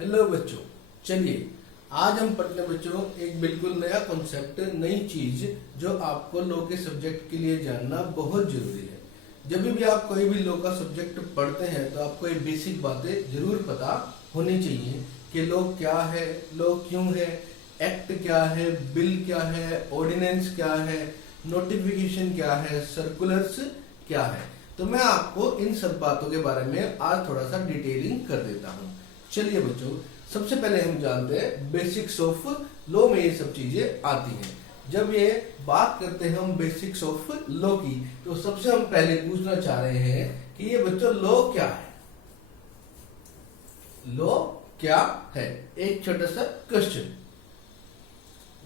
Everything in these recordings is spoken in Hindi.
हेलो बच्चों, चलिए आज हम पढ़ने बच्चों एक बिल्कुल नया कॉन्सेप्ट, नई चीज जो आपको लॉ के सब्जेक्ट के लिए जानना बहुत जरूरी है। जब भी आप कोई भी लॉ का सब्जेक्ट पढ़ते हैं तो आपको ये बेसिक बातें जरूर पता होनी चाहिए कि लॉ क्या है, लॉ क्यों है, एक्ट क्या है, बिल क्या है, ऑर्डिनेंस क्या है, नोटिफिकेशन क्या है, सर्कुलर्स क्या है। तो मैं आपको इन सब बातों के बारे में आज थोड़ा सा डिटेलिंग कर देता हूँ। चलिए बच्चों, सबसे पहले हम जानते हैं बेसिक्स ऑफ लॉ में ये सब चीजें आती हैं। जब ये बात करते हैं हम बेसिक्स ऑफ लॉ की, तो सबसे हम पहले पूछना चाह रहे हैं कि ये बच्चों लॉ क्या है। लॉ क्या है? एक छोटा सा क्वेश्चन।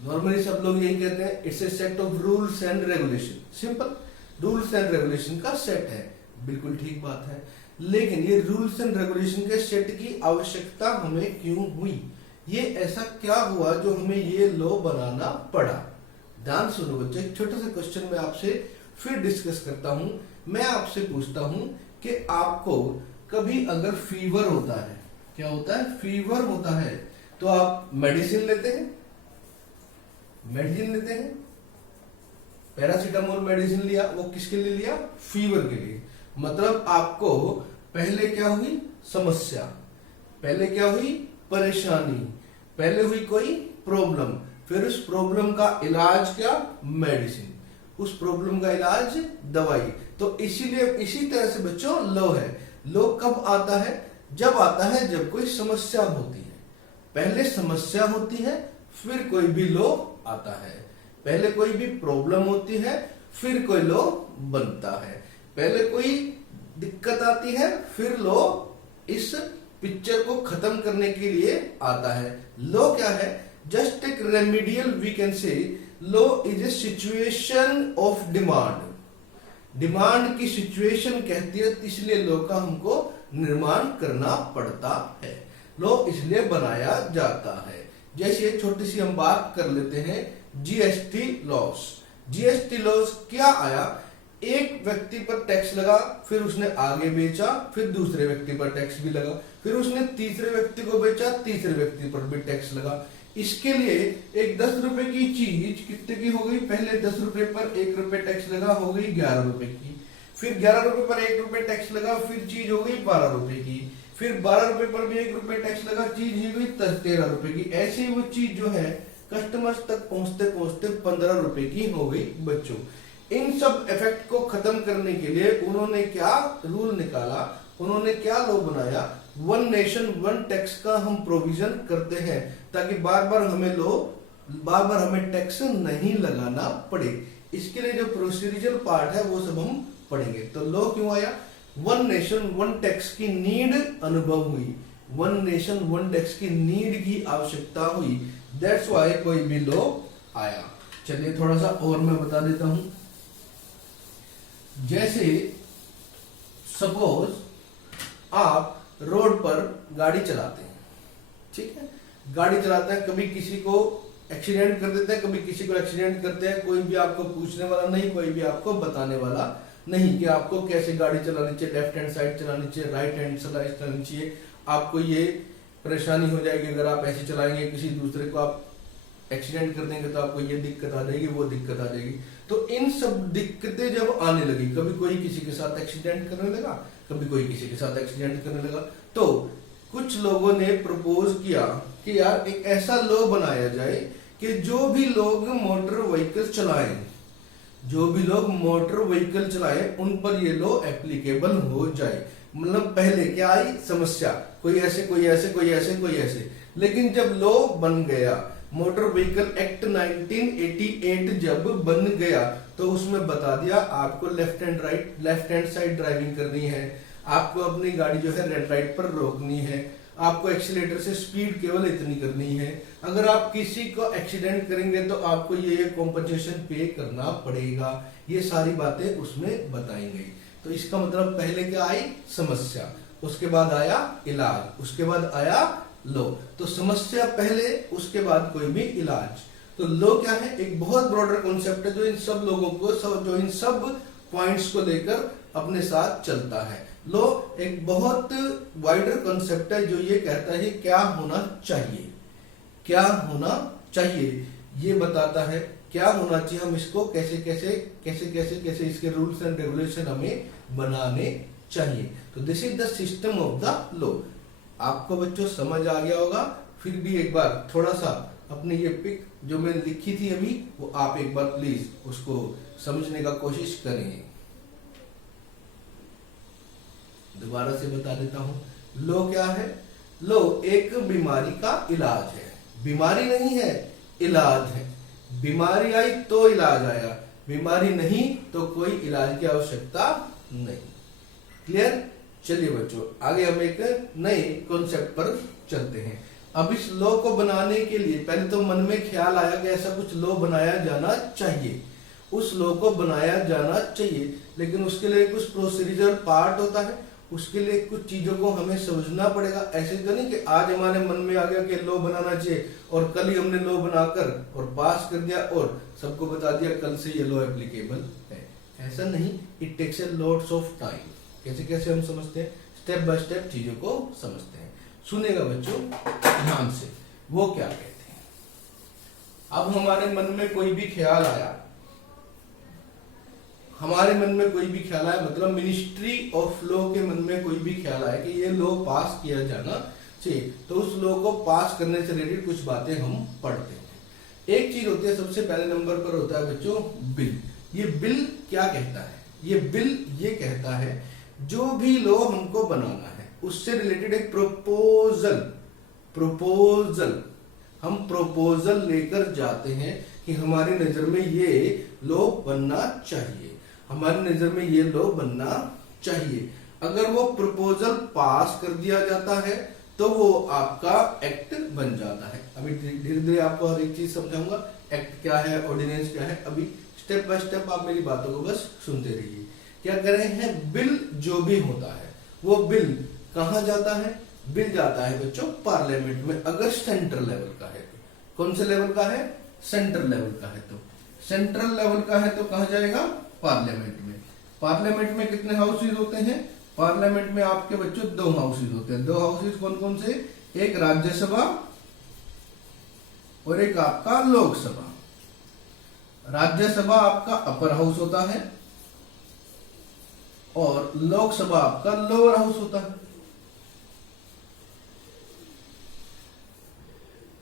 नॉर्मली सब लोग यही कहते हैं, it's a set of rules and regulation. Simple, rules and regulation का सेट है। बिल्कुल ठीक बात है, लेकिन ये रूल्स एंड रेगुलेशन के सेट की आवश्यकता हमें क्यों हुई? ये ऐसा क्या हुआ जो हमें ये लॉ बनाना पड़ा? ध्यान सुनो बच्चे, एक छोटा सा क्वेश्चन मैं आपसे फिर डिस्कस करता हूं। मैं आपसे पूछता हूं कि आपको कभी अगर फीवर होता है, क्या होता है? फीवर होता है, तो आप मेडिसिन लेते हैं? मेडिसिन लेते हैं, पैरासीटामोल मेडिसिन लिया, वो किसके लिए लिया? फीवर के लिए। मतलब आपको पहले क्या हुई? समस्या, पहले क्या हुई? परेशानी, पहले हुई कोई प्रॉब्लम, फिर उस प्रॉब्लम का इलाज क्या? मेडिसिन, उस प्रॉब्लम का इलाज दवाई। तो इसीलिए इसी तरह से बच्चों लॉ है। लॉ कब आता है? जब आता है जब कोई समस्या होती है। पहले समस्या होती है, फिर कोई भी लॉ आता है। पहले कोई भी प्रॉब्लम होती है, फिर कोई लॉ बनता है। पहले कोई दिक्कत आती है, फिर लॉ इस पिक्चर को खत्म करने के लिए आता है। लॉ क्या है? जस्ट एक remedial, we can say law is a situation of demand. Demand की सिचुएशन कहती है, इसलिए लॉ का हमको निर्माण करना पड़ता है। लॉ इसलिए बनाया जाता है। जैसे छोटी सी हम बात कर लेते हैं जीएसटी लॉस। जीएसटी लॉस क्या आया? एक व्यक्ति पर टैक्स लगा, फिर उसने आगे बेचा, फिर दूसरे व्यक्ति पर टैक्स भी लगा, फिर उसने तीसरे व्यक्ति को बेचा, तीसरे व्यक्ति पर भी टैक्स लगा। इसके लिए एक 10 रुपए की चीज कितने की हो गई? पहले 10 रुपए पर 1 रुपए टैक्स लगा, हो गई 11 रुपए की। फिर 11 रुपए पर 1 रुपए टैक्स लगा, फिर चीज हो गई 12 रुपए की। फिर 12 रुपए पर भी 1 रुपए टैक्स लगा, चीज हो गई 13 रुपए की। ऐसे ही वो चीज जो है कस्टमर्स तक पहुंचते पहुंचते 15 रुपए की हो गई बच्चों। इन सब इफेक्ट को खत्म करने के लिए उन्होंने क्या रूल निकाला? उन्होंने क्या लॉ बनाया? वन नेशन वन टैक्स का हम प्रोविजन करते हैं, ताकि बार बार हमें टैक्स नहीं लगाना पड़े। इसके लिए जो प्रोसीजरल पार्ट है वो सब हम पढ़ेंगे। तो लॉ क्यों आया? वन नेशन वन टैक्स की नीड अनुभव हुई, वन नेशन वन टैक्स की नीड की आवश्यकता हुई। दैट्स व्हाई कोई भी लॉ आया। चलिए थोड़ा सा और मैं बता देता हूं। जैसे सपोज आप रोड पर गाड़ी चलाते हैं, ठीक है? गाड़ी चलाते हैं, कभी किसी को एक्सीडेंट कर देते हैं, कभी किसी को एक्सीडेंट करते हैं। कोई भी आपको पूछने वाला नहीं, कोई भी आपको बताने वाला नहीं कि आपको कैसे गाड़ी चलानी चाहिए, लेफ्ट हैंड साइड चलानी चाहिए, राइट हैंड साइड चलानी चाहिए। आपको ये परेशानी हो जाएगी अगर आप ऐसे चलाएंगे, किसी दूसरे को आप एक्सीडेंट कर देंगे तो आपको ये दिक्कत आ जाएगी, वो दिक्कत आ जाएगी। तो इन सब दिक्कतें जब आने लगी, कभी कोई किसी के साथ एक्सीडेंट करने लगा, कभी कोई किसी के साथ एक्सीडेंट करने लगा, तो कुछ लोगों ने प्रपोज किया कि यार एक ऐसा लॉ बनाया जाए कि जो भी लोग मोटर व्हीकल चलाएं, जो भी लोग मोटर व्हीकल चलाएं, उन पर ये लॉ एप्लीकेबल हो जाए। मतलब पहले क्या आई? समस्या, कोई ऐसे कोई ऐसे कोई ऐसे कोई ऐसे। लेकिन जब लॉ बन गया, मोटर व्हीकल एक्ट 1988 जब बन गया, तो उसमें बता दिया आपको लेफ्ट हैंड साइड ड्राइविंग करनी है, आपको अपनी गाड़ी जो है रेड लाइट पर रोकनी है, आपको एक्सीलेटर से स्पीड केवल इतनी करनी है। अगर आप किसी को एक्सीडेंट करेंगे तो आपको ये कॉम्पनसेशन पे करना पड़ेगा। ये सारी बातें उसमें बताई गई। तो इसका मतलब पहले क्या आई? समस्या, उसके बाद आया इलाज, उसके बाद आया लॉ। तो समस्या पहले, उसके बाद कोई भी इलाज। तो लॉ क्या है? एक बहुत ब्रॉडर कॉन्सेप्ट है जो इन सब लोगों को जो इन सब पॉइंट्स को लेकर अपने साथ चलता है। लॉ एक बहुत वाइडर कॉन्सेप्ट है जो ये कहता है क्या होना चाहिए, क्या होना चाहिए, ये बताता है क्या होना चाहिए, हम इसको कैसे कैसे कैसे कैसे कैसे इसके रूल्स एंड रेगुलेशन हमें बनाने चाहिए। तो this is the system of the law. आपको बच्चों समझ आ गया होगा, फिर भी एक बार थोड़ा सा अपनी ये पिक जो मैंने लिखी थी अभी, वो आप एक बार प्लीज उसको समझने का कोशिश करें। दोबारा से बता देता हूं, लो क्या है? लो एक बीमारी का इलाज है, बीमारी नहीं है इलाज है। बीमारी आई तो इलाज आया, बीमारी नहीं तो कोई इलाज की आवश्यकता नहीं। क्लियर? चलिए बच्चों आगे हम एक नए कॉन्सेप्ट पर चलते हैं। अब इस लॉ को बनाने के लिए पहले तो मन में ख्याल आया कि ऐसा कुछ लॉ बनाया जाना चाहिए, उस लॉ को बनाया जाना चाहिए, लेकिन उसके लिए कुछ प्रोसीजर पार्ट होता है, उसके लिए कुछ चीजों को हमें समझना पड़ेगा। ऐसे तो नहीं कि आज हमारे मन में आ गया कि लॉ बनाना चाहिए और कल ही हमने लॉ बनाकर और पास कर दिया और सबको बता दिया कल से ये लॉ एप्लीकेबल है। ऐसा नहीं, it takes a lots of time. कैसे कैसे हम समझते हैं, स्टेप बाय स्टेप चीजों को समझते हैं। सुनेगा बच्चों ध्यान से, वो क्या कहते हैं। अब हमारे मन में कोई भी ख्याल आया, हमारे मन में कोई भी ख्याल आया, मतलब मिनिस्ट्री ऑफ लॉ के मन में कोई भी ख्याल आया कि ये लॉ पास किया जाना चाहिए, तो उस लॉ को पास करने से रिलेटेड कुछ बातें हम पढ़ते हैं। एक चीज होती है, सबसे पहले नंबर पर होता है बच्चों बिल। ये बिल क्या कहता है? ये बिल ये कहता है जो भी लॉ हमको बनाना है उससे रिलेटेड एक प्रपोजल, प्रपोजल हम प्रपोजल लेकर जाते हैं कि हमारी नजर में ये लॉ बनना चाहिए, हमारी नजर में ये लॉ बनना चाहिए। अगर वो प्रपोजल पास कर दिया जाता है तो वो आपका एक्ट बन जाता है। अभी धीरे धीरे आपको हर एक चीज समझाऊंगा, एक्ट क्या है, ऑर्डिनेंस क्या है। अभी स्टेप बाय स्टेप आप मेरी बातों को बस सुनते रहिए। क्या कर रहे हैं, बिल जो भी होता है वो बिल कहां जाता है? बिल जाता है बच्चों पार्लियामेंट में, अगर सेंट्रल लेवल का है तो। कौन से लेवल का है? सेंट्रल लेवल का है तो। सेंट्रल लेवल का है तो कहां जाएगा? पार्लियामेंट में। पार्लियामेंट में कितने हाउसेज होते हैं? पार्लियामेंट में आपके बच्चों 2 हाउसेज होते हैं। 2 हाउसेज कौन कौन से? एक राज्यसभा और एक आपका लोकसभा। राज्यसभा आपका अपर हाउस होता है और लोकसभा आपका लोअर हाउस होता है।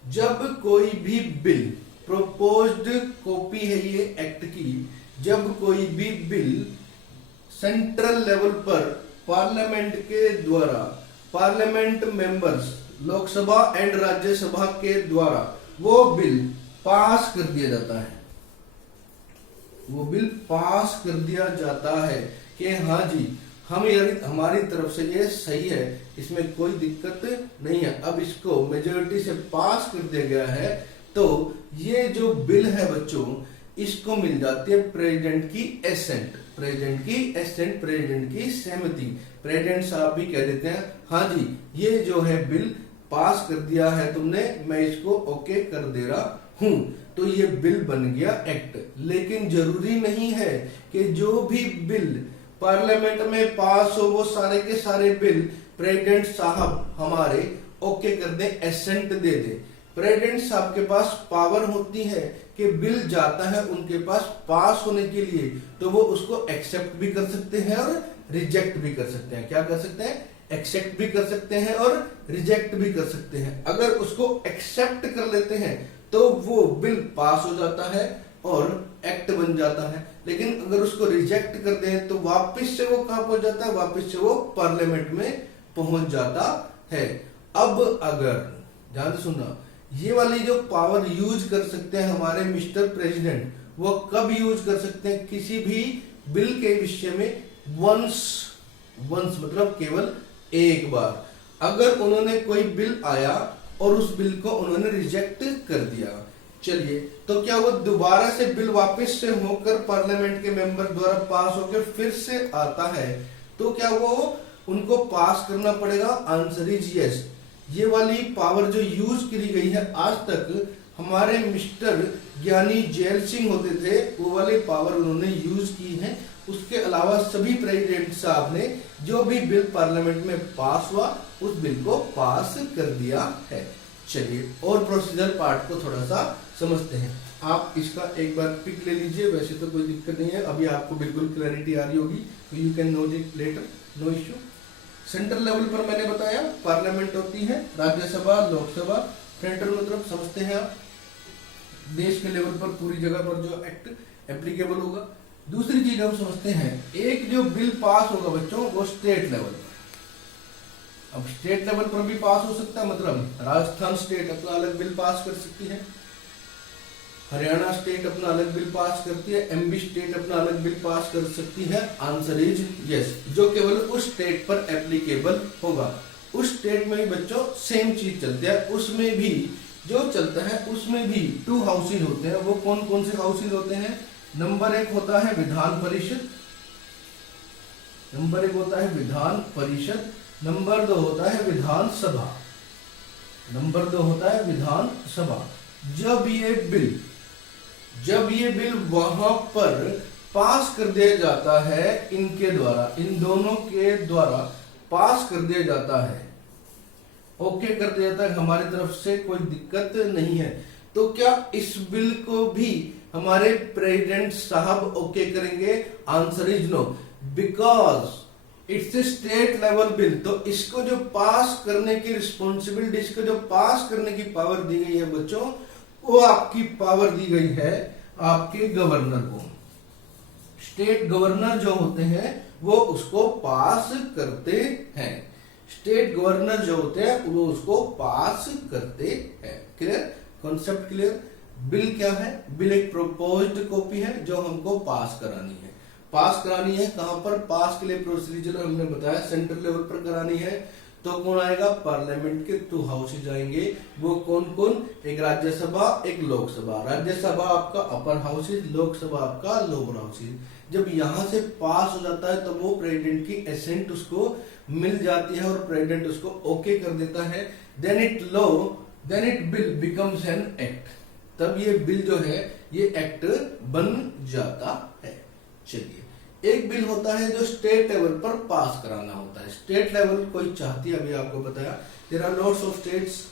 जब कोई भी बिल, प्रोपोज्ड कॉपी है ये एक्ट की, जब कोई भी बिल सेंट्रल लेवल पर पार्लियामेंट के द्वारा, parliament members Lok Sabha and Rajya Sabha के द्वारा वो बिल पास कर दिया जाता है, वो बिल पास कर दिया जाता है कि हाँ जी हम यदि हमारी तरफ से ये सही है, इसमें कोई दिक्कत नहीं है, अब इसको मेजोरिटी से पास कर दिया गया है, तो ये जो बिल है बच्चों इसको मिल जाती है प्रेसिडेंट की एसेंट, प्रेसिडेंट की एसेंट, प्रेसिडेंट की सहमति। प्रेसिडेंट साहब भी कह देते हैं हाँ जी ये जो है बिल पास कर दिया है तुमने, मैं इसको ओके कर दे रहा हूं, तो ये बिल बन गया एक्ट। लेकिन जरूरी नहीं है कि जो भी बिल पार्लियामेंट में पास हो वो सारे के सारे बिल प्रेसिडेंट साहब हमारे ओके कर दे, एसेंट दे दे। प्रेसिडेंट साहब के पास पावर होती है कि बिल जाता है उनके पास पास होने के लिए, तो वो उसको एक्सेप्ट भी कर सकते हैं और रिजेक्ट भी कर सकते हैं। क्या कर सकते हैं? एक्सेप्ट भी कर सकते हैं और रिजेक्ट भी कर सकते हैं। अगर उसको एक्सेप्ट कर लेते हैं तो वो बिल पास हो जाता है और एक्ट बन जाता है, लेकिन अगर उसको रिजेक्ट कर दें तो वापस से वो कहां पहुंच जाता है? वापस से वो पार्लियामेंट में पहुंच जाता है। अब अगर ध्यान से सुनना, ये वाली जो पावर यूज कर सकते हैं हमारे मिस्टर प्रेसिडेंट, वो कब यूज कर सकते हैं? किसी भी बिल के विषय में वंस मतलब केवल एक बार। अगर उन्होंने कोई बिल आया और उस बिल को उन्होंने रिजेक्ट कर दिया, चलिए तो क्या वो दोबारा से बिल वापस से होकर पार्लियामेंट के मेंबर द्वारा पास होकर फिर से आता है, तो क्या वो उनको पास करना पड़ेगा? Answer is yes. ये वाली पावर जो यूज करी गई है आज तक, हमारे मिस्टर ज्ञानी जैल सिंह होते थे, वो वाली पावर उन्होंने यूज की है उसके अलावा सभी प्रेसिडेंट साहब ने जो भी बिल पार्लियामेंट में पास हुआ उस बिल को पास कर दिया है। चलिए और प्रोसीजर पार्ट को थोड़ा सा समझते हैं। आप इसका एक बार पिक ले लीजिए, वैसे तो कोई दिक्कत नहीं है, अभी आपको बिल्कुल क्लैरिटी आ रही होगी, you can know it later, no issue. Central level पर मैंने बताया पार्लियामेंट होती है, राज्यसभा, लोकसभा। सेंट्रल मतलब समझते हैं आप, देश के लेवल पर पूरी जगह पर जो एक्ट एप्लीकेबल होगा। दूसरी चीज हम समझते हैं, एक जो बिल पास होगा बच्चों वो स्टेट लेवल पर। अब स्टेट लेवल पर भी पास हो सकता है, मतलब राजस्थान स्टेट अपना अलग बिल पास कर सकती है, हरियाणा स्टेट अपना अलग बिल पास करती है, एमपी स्टेट अपना अलग बिल पास कर सकती है। आंसर इज यस, जो केवल उस स्टेट पर एप्लीकेबल होगा। उस स्टेट में भी बच्चों सेम चीज चलती है, उसमें भी जो चलता है उसमें भी 2 हाउसेज होते हैं। वो कौन कौन से हाउसेज होते हैं? नंबर 1 होता है विधान परिषद, नंबर 1 होता है विधान परिषद, नंबर 2 होता है विधानसभा, नंबर 2 होता है विधानसभा। जब ये बिल वहां पर पास कर दिया जाता है, इनके द्वारा, इन दोनों के द्वारा पास कर दिया जाता है, ओके कर दिया जाता है, हमारी तरफ से कोई दिक्कत नहीं है, तो क्या इस बिल को भी हमारे प्रेसिडेंट साहब ओके करेंगे? Answer is no, because it's a state level bill. तो इसको जो पास करने की रिस्पॉन्सिबिलिटी, इसको जो पास करने की पावर दी गई है बच्चों, वो आपकी पावर दी गई है आपके गवर्नर को। स्टेट गवर्नर जो होते हैं वो उसको पास करते हैं, स्टेट गवर्नर जो होते हैं वो उसको पास करते हैं। क्लियर? Concept clear? बिल क्या है? बिल एक प्रोपोज्ड कॉपी है जो हमको पास करानी है। पास करानी है कहां पर? पास के लिए प्रोसीजर हमने बताया सेंट्रल लेवल पर करानी है, तो कौन आएगा? पार्लियामेंट के 2 हाउसेज आएंगे। वो कौन कौन? एक राज्यसभा, एक लोकसभा। राज्यसभा आपका अपर हाउसेज, लोकसभा आपका लोअर हाउसेज। जब यहां से पास हो जाता है तो वो प्रेसिडेंट की एसेंट उसको मिल जाती है और प्रेसिडेंट उसको ओके कर देता है। Then it bill becomes an act. तब ये बिल जो है ये एक्ट बन जाता है। चलिए, एक बिल होता है जो स्टेट लेवल पर पास कराना होता है। स्टेट लेवल कोई चाहती है, अभी आपको बताया, there are lots of states.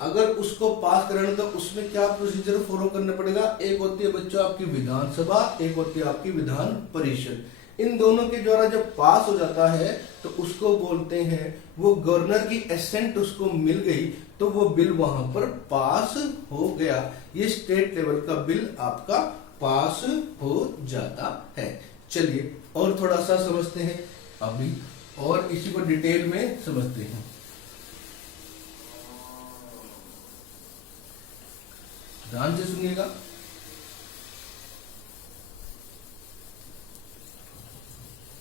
अगर उसको पास कराना तो उसमें क्या प्रोसीजर फॉलो करना पड़ेगा? एक होती है बच्चों आपकी विधानसभा, एक होती है आपकी विधान परिषद। इन दोनों के द्वारा जब पास हो जाता है तो उसको बोलते हैं, वो गवर्नर की एसेंट उसको मिल गई तो वो बिल वहां पर पास हो गया। ये स्टेट लेवल का बिल आपका पास हो जाता है। चलिए और थोड़ा सा समझते हैं अभी, और इसी को डिटेल में समझते हैं। ध्यान से सुनिएगा।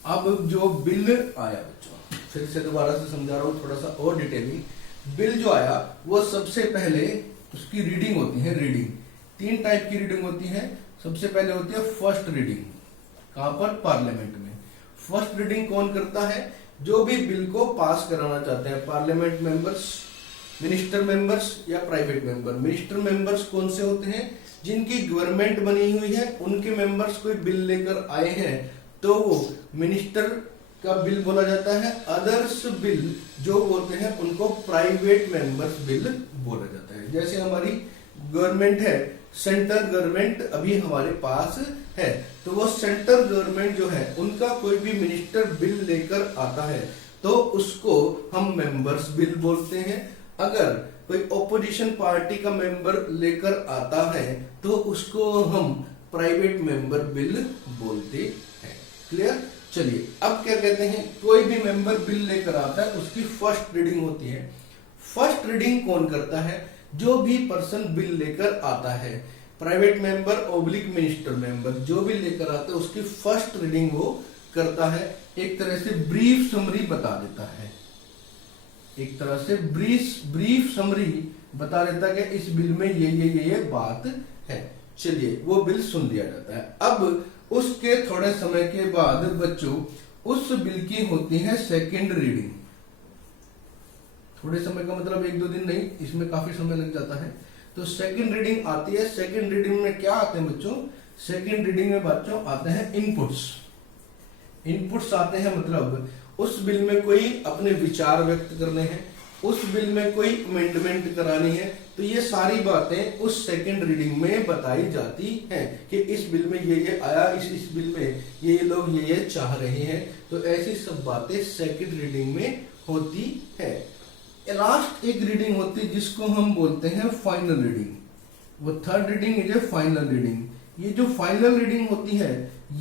अब जो बिल आया बच्चों, फिर से दोबारा से समझा रहा हूं थोड़ा सा और डिटेलिंग। बिल जो आया वो सबसे पहले उसकी रीडिंग होती है। रीडिंग 3 टाइप की रीडिंग होती है। सबसे पहले होती है फर्स्ट रीडिंग। कहां पर? पार्लियामेंट में। फर्स्ट रीडिंग कौन करता है? जो भी बिल को पास कराना चाहते हैं, पार्लियामेंट मेंबर्स, मिनिस्टर मेंबर्स या प्राइवेट मेंबर। मिनिस्टर मेंबर्स कौन से होते हैं? जिनकी गवर्नमेंट बनी हुई है, उनके मेंबर्स कोई बिल लेकर आए हैं तो वो मिनिस्टर का बिल बोला जाता है। अदर्स बिल जो बोलते हैं उनको प्राइवेट मेंबर्स बिल बोला जाता है। जैसे हमारी गवर्नमेंट है, सेंट्रल गवर्नमेंट अभी हमारे पास है, तो वो सेंट्रल गवर्नमेंट जो है उनका कोई भी मिनिस्टर बिल लेकर आता है तो उसको हम मेंबर्स बिल बोलते हैं। अगर कोई ओपोजिशन पार्टी का मेंबर लेकर आता है तो उसको हम प्राइवेट मेंबर बिल बोलते हैं। क्लियर? चलिए अब क्या कहते हैं, कोई भी मेंबर बिल लेकर आता है उसकी फर्स्ट रीडिंग होती है। फर्स्ट रीडिंग कौन करता है? जो भी पर्सन बिल लेकर आता है, private member oblique minister member, जो भी लेकर आता है उसकी फर्स्ट रीडिंग वो करता है। एक तरह से ब्रीफ समरी बता देता है, एक तरह से ब्रीफ समरी बता देता है कि इस बिल में ये बात है। चलिए वो बिल सुन लिया जाता है। अब उसके थोड़े समय के बाद बच्चों उस बिल की होती है सेकंड रीडिंग। थोड़े समय का मतलब 1-2 दिन नहीं, इसमें काफी समय लग जाता है। तो सेकंड रीडिंग आती है। सेकंड रीडिंग में क्या आते हैं बच्चों? सेकंड रीडिंग में बच्चों आते हैं इनपुट्स। इनपुट्स आते हैं, मतलब उस बिल में कोई अपने विचार व्यक्त करने हैं, उस बिल में कोई अमेंडमेंट करानी है, तो ये सारी बातें उस सेकंड रीडिंग में बताई जाती हैं कि इस बिल में ये आया, इस बिल में ये लोग ये चाह रहे हैं। तो ऐसी सब बातें सेकंड रीडिंग में होती है। लास्ट एक रीडिंग होती है जिसको हम बोलते हैं फाइनल रीडिंग। वो third reading is A final reading. ये जो फाइनल रीडिंग होती है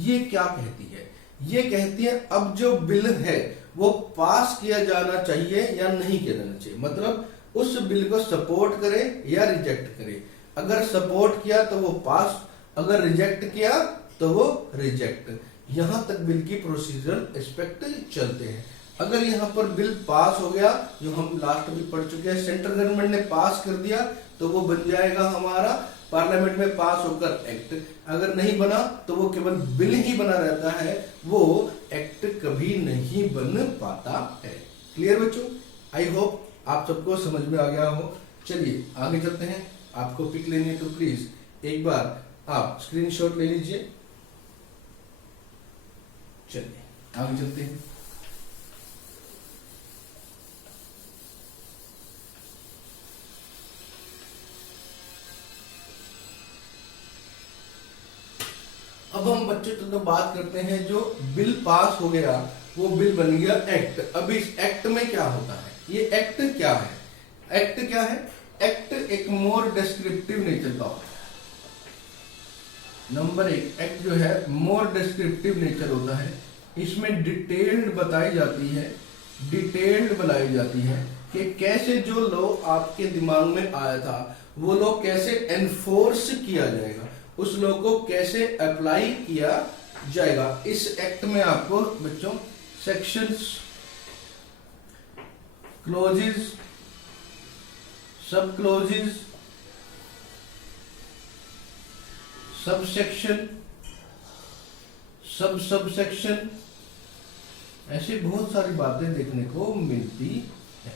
ये क्या कहती है? ये कहती है अब जो बिल है वो पास किया जाना चाहिए या नहीं किया जाना चाहिए, मतलब उस बिल को सपोर्ट करे या रिजेक्ट करे। अगर सपोर्ट किया तो वो पास, अगर रिजेक्ट किया तो वो रिजेक्ट। यहां तक बिल की प्रोसीजर एस्पेक्ट चलते हैं। अगर यहाँ पर बिल पास हो गया, जो हम लास्ट में पढ़ चुके हैं, सेंट्रल गवर्नमेंट ने पास कर दिया तो वो बन जाएगा हमारा पार्लियामेंट में पास होकर एक्ट। अगर नहीं बना तो वो केवल बिल ही बना रहता है, वो एक्ट कभी नहीं बन पाता है। क्लियर बच्चों? आई होप आप सबको समझ में आ गया हो। चलिए आगे चलते हैं। आपको पिक लेनी है तो प्लीज एक बार आप स्क्रीनशॉट ले लीजिए। चलिए आगे चलते हैं। अब हम बच्चों तो बात करते हैं जो बिल पास हो गया, वो बिल बन गया एक्ट। अब इस एक्ट में क्या होता है? ये एक्ट क्या है? एक्ट क्या है? एक्ट एक मोर डिस्क्रिप्टिव नेचर का होता है। नंबर एक, एक्ट जो है मोर डिस्क्रिप्टिव नेचर होता है। इसमें डिटेल्ड बताई जाती है, डिटेल्ड बनाई जाती है कि कैसे जो लॉ आपके दिमाग में आया था वो लॉ कैसे एनफोर्स किया जाएगा, उस लॉ को कैसे अप्लाई किया जाएगा। इस एक्ट में आपको बच्चों sections, clauses, sub clauses, sub section, sub section, ऐसी बहुत सारी बातें देखने को मिलती है।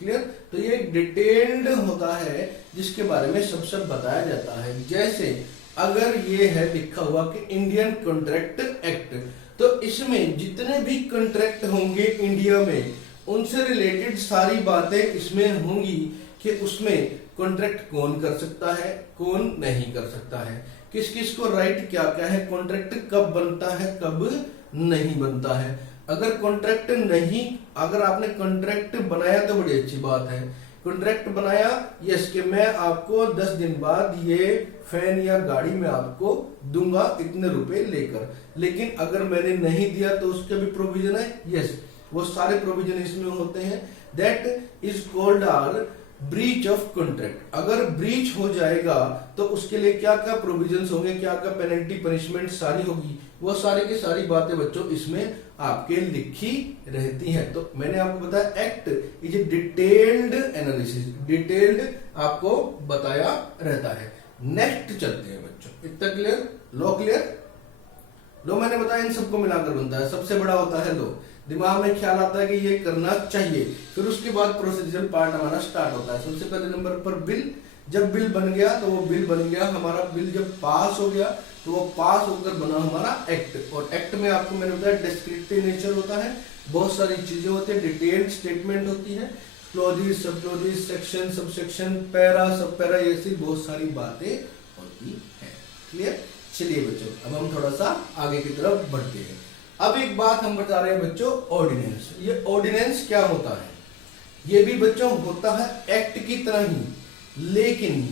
क्लियर? तो ये डिटेल्ड होता है जिसके बारे में सब बताया जाता है। जैसे अगर ये है लिखा हुआ कि इंडियन कॉन्ट्रैक्ट एक्ट, तो इसमें जितने भी कॉन्ट्रैक्ट होंगे इंडिया में उनसे रिलेटेड सारी बातें इसमें होंगी कि उसमें कॉन्ट्रैक्ट कौन कर सकता है, कौन नहीं कर सकता है, किस किस को राइट क्या क्या है, कॉन्ट्रैक्ट कब बनता है, कब नहीं बनता है। अगर कॉन्ट्रैक्ट नहीं, अगर आपने कॉन्ट्रैक्ट बनाया तो बड़ी अच्छी बात है। कॉन्ट्रैक्ट बनाया यस कि मैं आपको 10 दिन बाद ये फैन या गाड़ी में आपको दूंगा इतने रुपए लेकर, लेकिन अगर मैंने नहीं दिया तो उसके भी प्रोविजन है। यस, वो सारे प्रोविजन इसमें होते हैं। That is called are breach of contract. अगर ब्रीच हो जाएगा तो उसके लिए क्या क्या प्रोविजंस होंगे, क्या क्या पेनल्टी पनिशमेंट सारी होगी, वो सारी की सारी बातें बच्चों इसमें आपके लिखी रहती हैं। तो मैंने आपको बताया act is a detailed analysis, detailed आपको बताया रहता है। नेक्स्ट चलते हैं बच्चों, इतना क्लियर? Law clear? लॉ मैंने बताया इन सबको मिलाकर बनता है, सबसे बड़ा होता है लॉ। दिमाग में ख्याल आता है कि ये करना चाहिए, फिर उसके बाद प्रोसीजर पार्ट हमारा स्टार्ट होता है। सबसे पहले नंबर पर बिल। जब बिल बन गया तो वो बिल बन गया हमारा, बिल जब पास हो गया तो वो पास होकर बना हमारा एक्ट। और एक्ट में आपको मैंने बताया डिस्क्रिप्टिव नेचर होता है, बहुत सारी चीजें होती है, डिटेल्ड स्टेटमेंट होती है, clauses, sub clauses, section, sub section, para, sub para, ऐसी बहुत सारी बातें होती है। क्लियर? चलिए बच्चों अब हम थोड़ा सा आगे की तरफ बढ़ते हैं। अब एक बात हम बता रहे हैं बच्चों, ऑर्डिनेंस। ये ऑर्डिनेंस क्या होता है? ये भी बच्चों होता है एक्ट की तरह ही, लेकिन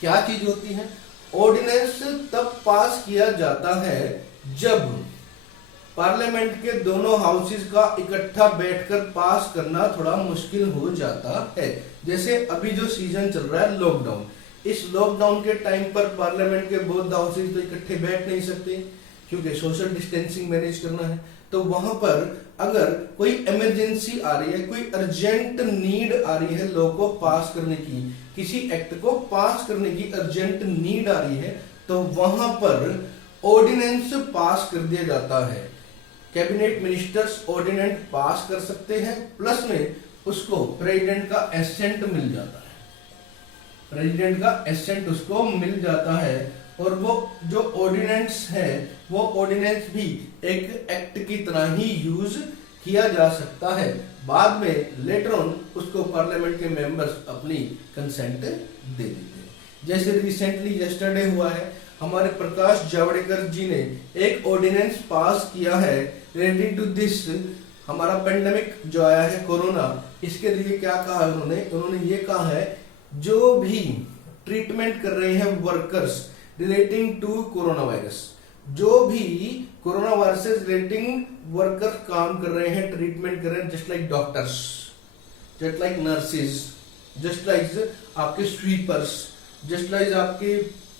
क्या चीज होती है? ऑर्डिनेंस तब पास किया जाता है जब पार्लियामेंट के दोनों हाउसेस का इकट्ठा बैठकर पास करना थोड़ा मुश्किल हो जाता है। जैसे अभी जो सीजन चल रहा है लॉकडाउन, इस लॉकडाउन के टाइम पर पार्लियामेंट के बोथ हाउसेस तो इकट्ठे बैठ नहीं सकते क्योंकि सोशल डिस्टेंसिंग मैनेज करना है। तो वहां पर अगर कोई इमरजेंसी आ रही है, कोई अर्जेंट नीड आ रही है लॉ को पास करने की, किसी एक्ट को पास करने की अर्जेंट नीड आ रही है, तो वहां पर ऑर्डिनेंस पास कर दिया जाता है। कैबिनेट मिनिस्टर्स ऑर्डिनेंस पास कर सकते हैं, प्लस में उसको प्रेसिडेंट का एसेंट मिल जाता है, प्रेसिडेंट का एसेंट उसको मिल जाता है। और वो जो ऑर्डिनेंस है वो ऑर्डिनेंस भी एक एक्ट की तरह ही यूज किया जा सकता है। बाद में लेटर ऑन उसको पार्लियामेंट के मेंबर्स अपनी कंसेंट दे देते हैं। जैसे रिसेंटली यस्टरडे हुआ है, हमारे प्रकाश जावड़ेकर जी ने एक ऑर्डिनेंस पास किया है रिलेटेड टू दिस, हमारा पेंडेमिक जो आया है कोरोना, इसके लिए क्या कहा उन्होंने ये कहा है जो भी ट्रीटमेंट कर रहे हैं workers relating to corona virus, जो भी कोरोना वायरस से रिलेटिंग वर्कर्स काम कर रहे हैं, ट्रीटमेंट कर रहे हैं, just like doctors, just like nurses, just like आपके स्वीपर्स, जस्ट लाइक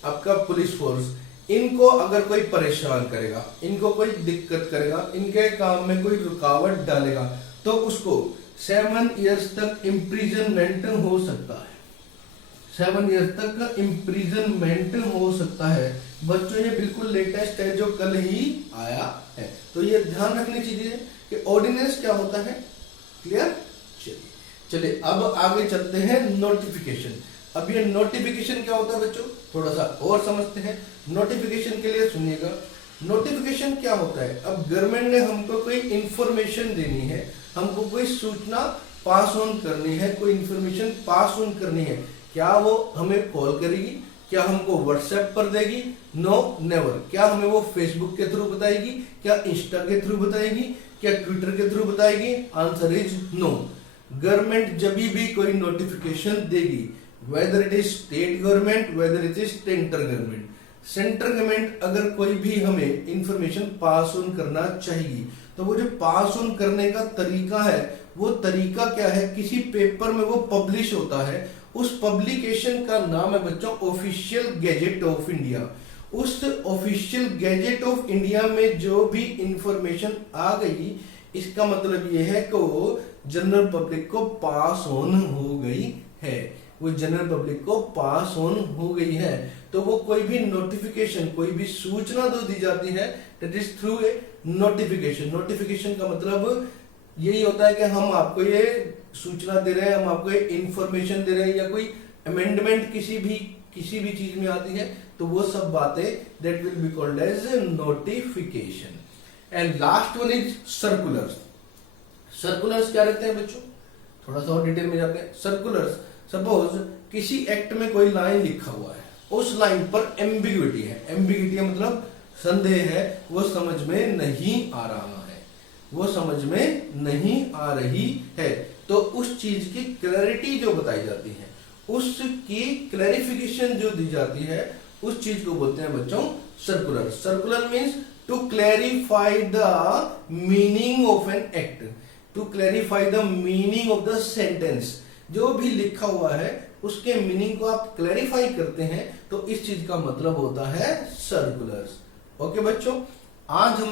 आपका पुलिस फोर्स, इनको अगर कोई परेशान करेगा, इनको कोई दिक्कत करेगा, इनके काम में कोई रुकावट डालेगा, तो उसको 7 ईयर्स तक इम्प्रिजनमेंट हो सकता है। 7 ईयर्स तक इम्प्रिजनमेंट हो सकता है। बच्चों ये बिल्कुल लेटेस्ट है जो कल ही आया है, तो ये ध्यान रखनी चाहिए कि ऑर्डिनेंस क्या होता है। क्लियर? चलिए अब आगे चलते हैं नोटिफिकेशन। अब ये नोटिफिकेशन क्या होता है बच्चों, थोड़ा सा और समझते हैं। नोटिफिकेशन के लिए सुनिएगा, नोटिफिकेशन क्या होता है। अब गवर्नमेंट ने हमको कोई इंफॉर्मेशन देनी है, हमको कोई सूचना पास ऑन करनी है, कोई इंफॉर्मेशन पास ऑन करनी है, क्या वो हमें कॉल करेगी, क्या हमको व्हाट्सएप पर देगी? No, never. क्या हमें वो फेसबुक के थ्रू बताएगी, क्या इंस्टा के थ्रू बताएगी, क्या ट्विटर के थ्रू बताएगी? Answer is no. गवर्नमेंट जब भी कोई नोटिफिकेशन देगी, whether it is state government, whether it is central government, central government अगर कोई भी हमें इंफॉर्मेशन पास ऑन करना चाहिए, तो वो जो पास ऑन करने का तरीका है, वो तरीका क्या है? किसी पेपर में वो पब्लिश होता है, उस पब्लिकेशन का नाम है बच्चों ऑफिशियल गैजेट ऑफ इंडिया। उस ऑफिशियल गैजेट ऑफ इंडिया में जो भी इंफॉर्मेशन आ गई, इसका मतलब ये है कि वो जनरल पब्लिक को पास ऑन हो गई है, वो जनरल पब्लिक को पास ऑन हो गई है। तो वो कोई भी नोटिफिकेशन, कोई भी सूचना जो दी जाती है, that is through a notification. Notification का मतलब यही होता है कि हम आपको ये सूचना दे रहे हैं, हम आपको ये इंफॉर्मेशन दे रहे हैं, या कोई अमेंडमेंट किसी भी चीज में आती है, तो वो सब बातें that will be called as notification. And last one is circulars. Circulars क्या रहते हैं बच्चों, थोड़ा सा और डिटेल में जाते हैं। सर्कुलर्स, सपोज किसी एक्ट में कोई लाइन लिखा हुआ है, उस लाइन पर एम्बिग्युइटी है, एम्बिग्युइटी मतलब संदेह है, वो समझ में नहीं आ रहा है, वो समझ में नहीं आ रही है, तो उस चीज की क्लैरिटी जो बताई जाती है, उसकी क्लैरिफिकेशन जो दी जाती है, उस चीज को बोलते हैं बच्चों circular. Circular means to clarify the meaning of an act, to clarify the meaning of the sentence. जो भी लिखा हुआ है उसके मीनिंग को आप क्लैरिफाई करते हैं, तो इस चीज का मतलब होता है सर्कुलर्स। ओके बच्चों, आज हम